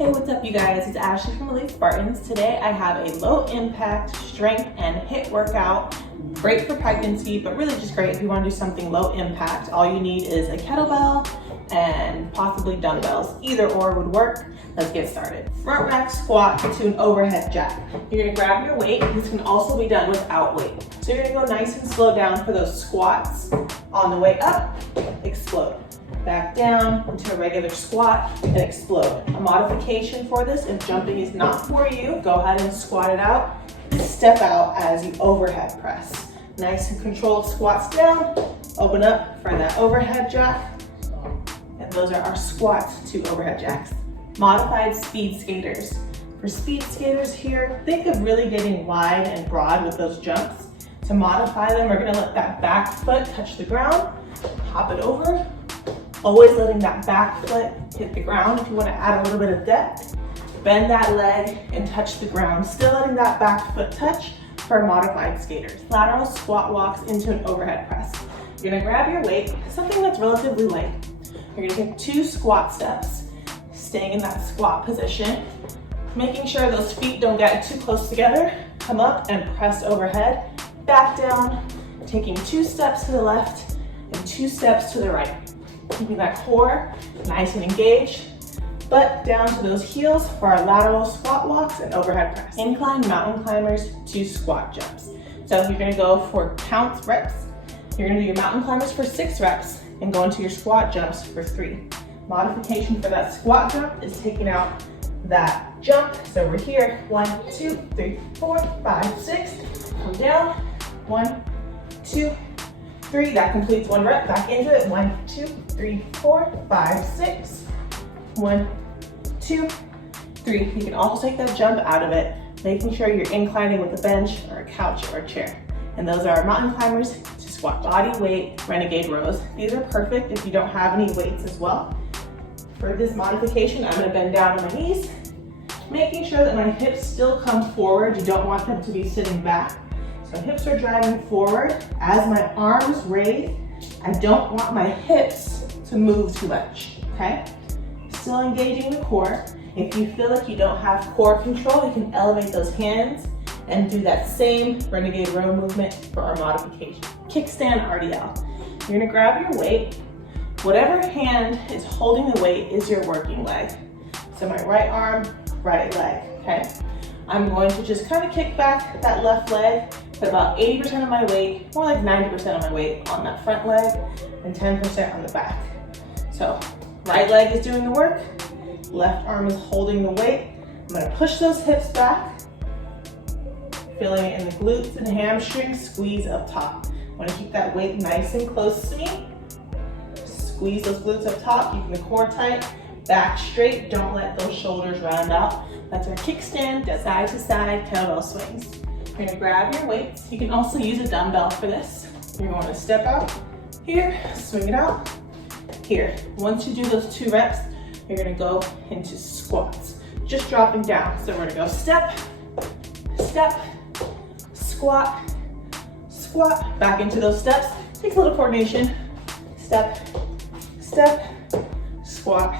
Hey, what's up you guys? It's Ashley from Elite Spartans. Today I have a low impact strength and HIIT workout. Great for pregnancy, but really just great if you want to do something low impact. All you need is a kettlebell and possibly dumbbells. Either or would work. Let's get started. Front rack squat to an overhead jack. You're gonna grab your weight. This can also be done without weight. So you're gonna go nice and slow down for those squats. On the way up, explode. Back down into a regular squat and explode. A modification for this, if jumping is not for you, go ahead and squat it out. Step out as you overhead press. Nice and controlled squats down. Open up for that overhead jack. And those are our squats to overhead jacks. Modified speed skaters. For speed skaters here, think of really getting wide and broad with those jumps. To modify them, we're gonna let that back foot touch the ground, hop it over. Always letting that back foot hit the ground if you want to add a little bit of depth. Bend that leg and touch the ground. Still letting that back foot touch for modified skaters. Lateral squat walks into an overhead press. You're gonna grab your weight, something that's relatively light. You're gonna take 2 squat steps, staying in that squat position, making sure those feet don't get too close together. Come up and press overhead, back down, taking 2 steps to the left and 2 steps to the right. Keeping that core nice and engaged, but down to those heels for our lateral squat walks and overhead press. Incline mountain climbers to squat jumps. So you're gonna go for counts reps. You're gonna do your mountain climbers for 6 reps and go into your squat jumps for 3. Modification for that squat jump is taking out that jump. So we're here, 1, 2, 3, 4, 5, 6. Come down, 1, 2, 3, that completes 1 rep, back into it, 1, 2, 3, 4, 5, 6, 1, 2, 3. You can also take that jump out of it, making sure you're inclining with a bench or a couch or a chair. And those are our mountain climbers to squat. Body weight Renegade Rows. These are perfect if you don't have any weights as well. For this modification, I'm gonna bend down on my knees, making sure that my hips still come forward. You don't want them to be sitting back. So hips are driving forward. As my arms raise, I don't want my hips to move too much, okay? Still engaging the core. If you feel like you don't have core control, you can elevate those hands and do that same Renegade Row movement for our modification. Kickstand RDL. You're gonna grab your weight. Whatever hand is holding the weight is your working leg. So my right arm, right leg, okay? I'm going to just kind of kick back that left leg, put about 80% of my weight, more like 90% of my weight on that front leg and 10% on the back. So right leg is doing the work, left arm is holding the weight. I'm gonna push those hips back, feeling it in the glutes and hamstrings, squeeze up top. I wanna keep that weight nice and close to me. Squeeze those glutes up top, keeping the core tight, back straight, don't let those shoulders round out. That's our kickstand, side to side kettlebell swings. You're gonna grab your weights. You can also use a dumbbell for this. You're going to step out here, swing it out here. Once you do those 2 reps, you're gonna go into squats, just dropping down. So we're gonna go step, step, squat, squat, back into those steps. Takes a little coordination. Step, step, squat,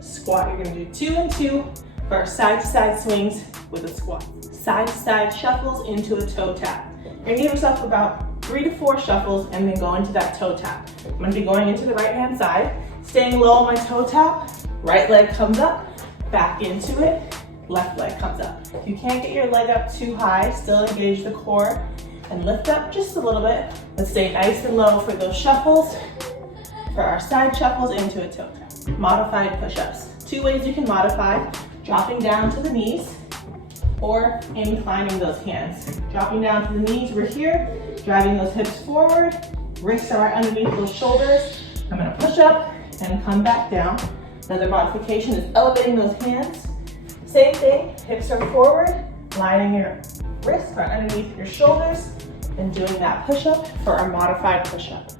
squat. You're gonna do 2 and 2 for our side to side swings with a squat. Side to side shuffles into a toe tap. You're gonna give yourself about 3 to 4 shuffles and then go into that toe tap. I'm gonna be going into the right hand side, staying low on my toe tap, right leg comes up, back into it, left leg comes up. If you can't get your leg up too high, still engage the core and lift up just a little bit. Let's stay nice and low for those shuffles, for our side shuffles into a toe tap. Modified push-ups. 2 ways you can modify, dropping down to the knees, or inclining those hands. Dropping down to the knees, we're here, driving those hips forward, wrists are underneath those shoulders. I'm gonna push up and come back down. Another modification is elevating those hands. Same thing, hips are forward, lining your wrists are underneath your shoulders, and doing that push-up for our modified push-up.